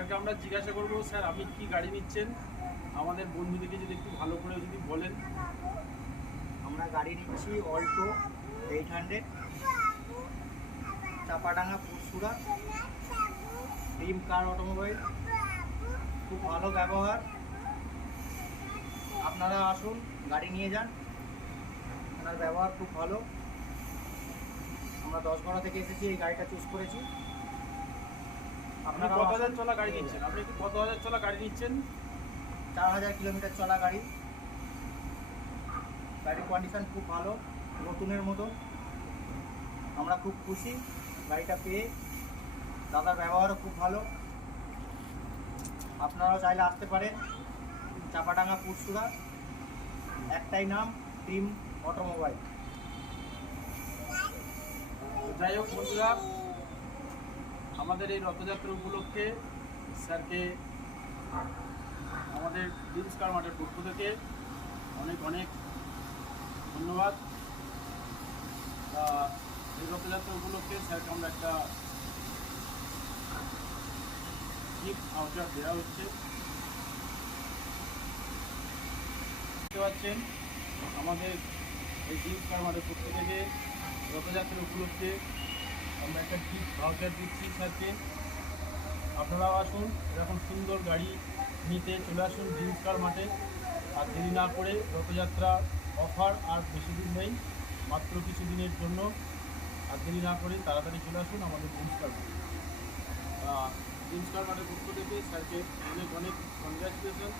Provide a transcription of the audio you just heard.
স্যারকে আমরা জিজ্ঞাসা করবো, স্যার আপনি কি গাড়ি নিচ্ছেন, আমাদের বন্ধুদেরকে যদি একটু ভালো করে যদি বলেন। আমরা গাড়ি নিচ্ছি অল্টো 800, চাপাডাঙ্গা পুরসুরা, ড্রিম কার অটোমোবাইল। খুব ভালো ব্যবহার, আপনারা আসুন গাড়ি নিয়ে যান। আপনার ব্যবহার খুব ভালো। আমরা 10 থেকে এসেছি, এই গাড়িটা চুজ করেছি। আপনি আপনারা কত হাজার চলা গাড়ি নিচ্ছেন? আপনি একটু কত হাজার চলা গাড়ি নিচ্ছেন? 4000 কিলোমিটার চলা গাড়ি। গাড়ির কন্ডিশন খুব ভালো, নতুনের মতন। আমরা খুব খুশি গাড়িটা পেয়ে। দাদার ব্যবহারও খুব ভালো। আপনারাও চাইলে আসতে পারেন চাপাডাঙ্গা পুরসুরা, একটাই নাম, ড্রিম অটোমোবাইল। যাই হোক বন্ধুরা, আমাদের এই রথযাত্রা উপলক্ষে স্যারকে আমাদের ড্রিমস কার মাঠের পক্ষ থেকে অনেক অনেক ধন্যবাদ। এই রথযাত্রা উপলক্ষে স্যারকে আমরা একটা গিফট ভাউচার দেওয়া হচ্ছে। দেখতে পাচ্ছেন আমাদের এই ড্রিমস কার মাঠের পক্ষ থেকে রথযাত্রা উপলক্ষে আমরা একটা গিফট ভাউচার দিচ্ছি স্যারকে। আপনারাও আসুন, এরকম সুন্দর গাড়ি নিতে চলে আসুন ড্রিমস কার মাঠে। আর দেরি না করে, রথযাত্রা অফার আর বেশি দিন নেই, মাত্র কিছু দিনের জন্য। আর দেরি না করে তাড়াতাড়ি চলে আসুন আমাদের ড্রিমস কার মাঠে। ড্রিমস কার মাঠের পক্ষ থেকে স্যারকে অনেক অনেক কনগ্রাচুলেশন।